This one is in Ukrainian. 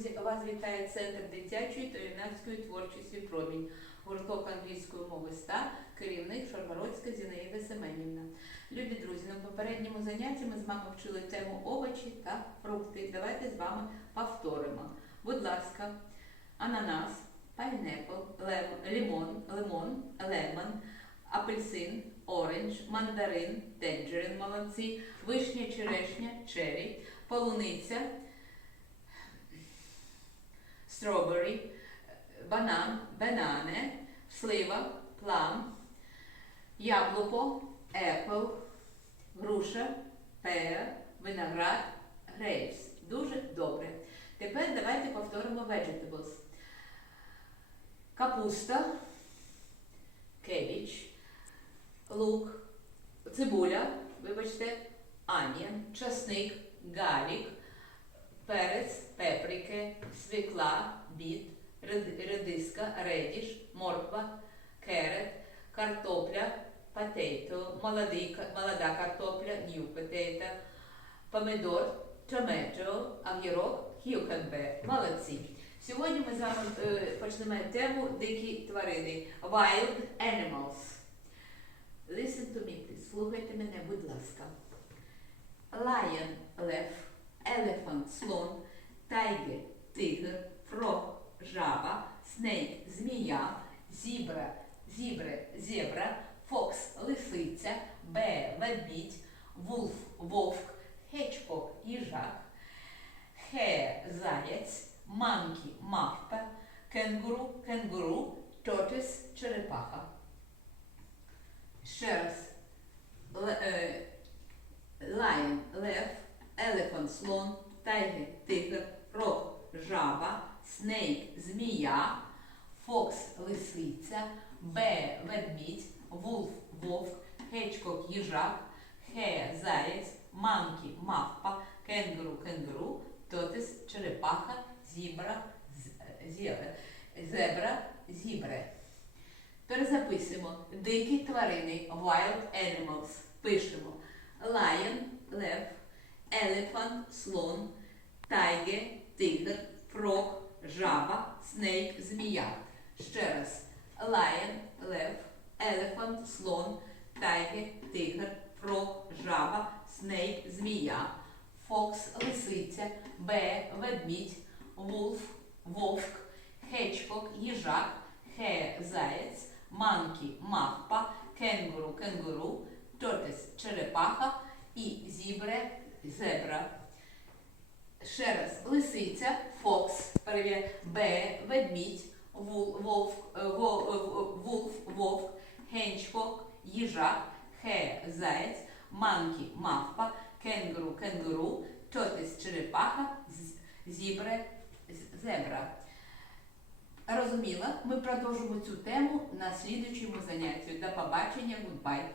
друзі, вас вітає Центр дитячої та юнацької творчості Промінь, гурток англійської мови ста, керівник Шаргородська Зінаїда Семенівна. Любі друзі, на попередньому занятті ми з вами вчили тему овочі та фрукти. Давайте з вами повторимо. Будь ласка, ананас, пайнепл, лимон, лимон, лемон, апельсин, оранж, мандарин, тенджерин, молодці, вишня, черешня, чері, полуниця, strawberry, банан, банане, слива, плам, яблуко, apple, груша, pear, виноград, grapes. Дуже добре. Тепер давайте повторимо vegetables. Капуста, cabbage, лук, цибуля, вибачте, аніон, часник, гарік, перець, пеприки, свікла, біт, ред- редиска, редіш, морква, керет, картопля, молодий, молода картопля, new potato, помидор, tomato, огірок, cucumber. Молодці. Сьогодні ми з вами е, почнемо тему дикі тварини. Wild animals. Listen to me, please. Слухайте мене, будь ласка. Lion – лев, elephant – слон, tiger – тигр, frog – жаба, snake – змія, зібра – зібре, зебра, fox – лисиця, bear – ведмідь, wolf – вовк, hedgehog – їжак, hare – заєць, monkey – мавпа, кенгуру – кенгуру, tortoise – черепаха. Ще раз. Ле- е, Lion – лев, elephant – слон, tiger – тигр, frog – жаба, snake – змія, fox – лисиця, bear – ведмідь, wolf – вовк, hedgehog – їжак, hare – заєць, monkey – мавпа, кенгуру – кенгуру, tortoise – черепаха, зібра – зебра – зібре. Тепер записуємо дикі тварини wild animals. Пишемо lion – лев, elephant – слон, tiger – тигр, frog – жаба, snake – змія. Ще раз. Lion – лев, elephant – слон, tiger – тигр, frog – жаба, snake – змія, fox – лисиця, bear – ведмідь, wolf – вовк, hedgehog – їжак, hare – заєць, monkey – мавпа, кенгуру – кенгуру, tortoise – черепаха і зібре – зебра. Ще раз, лисиця, фокс, перевір, бе, ведмідь, вул, е, е, в- вулф, вовк, генчкок, їжак, хе, заєць, манкі, мавпа, кенгуру, кенгуру, тотис, черепаха, зібре, зебра. Розуміла? Ми продовжимо цю тему на слідуючому занятті. До побачення, goodbye.